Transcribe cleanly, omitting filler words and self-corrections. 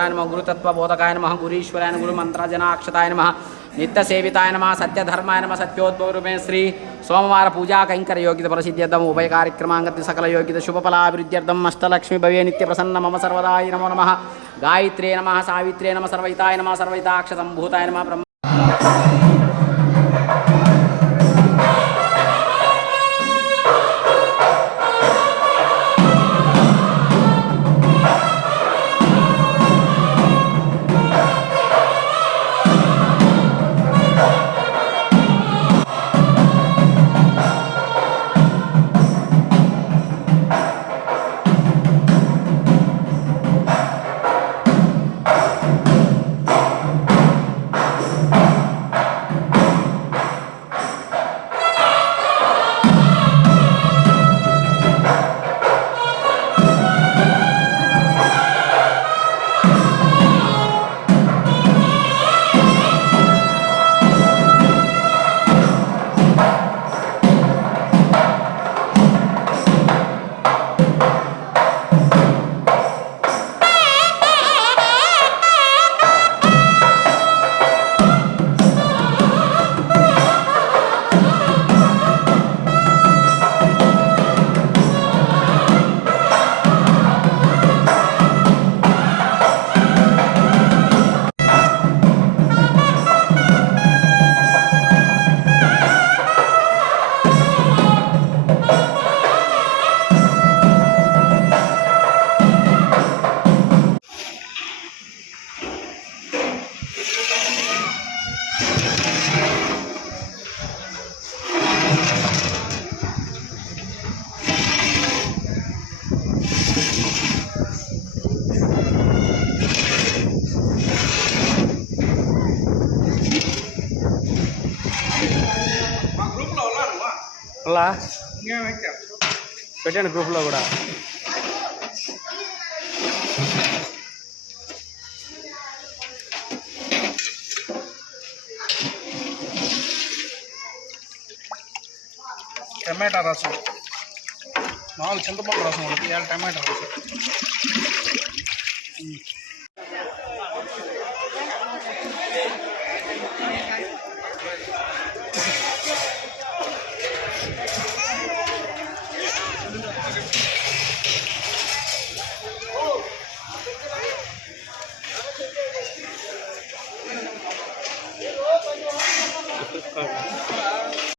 गुरुदेवताय नमः गुरुतत्वबोधकाय नमः गुरीश्वराय नमः गुरुमंत्रजनाक्षताय नमः नित्यसेविताय नमः सत्यधर्माय नमः सत्योद्भवरूपे श्री सोमवार पूजा कैंकर योगित प्रसिद्ध्यर्थम उभय कार्यक्रमांगत सकल योगित शुभफलाभिवृद्ध्यर्थम अष्टलक्ष्मी भवे नित्य प्रसन्न मम सर्वदाय नमो नमः गायत्रे नमः सावित्रे नमः सर्वहिताय नमः सर्वहिताक्षसंभूताय नमः ब्रह्म అలా పెట్టండి గ్రూప్లో కూడా టమాటా రసం మామూలు చింతపండు రసం ఉంటుంది టమాటా రసం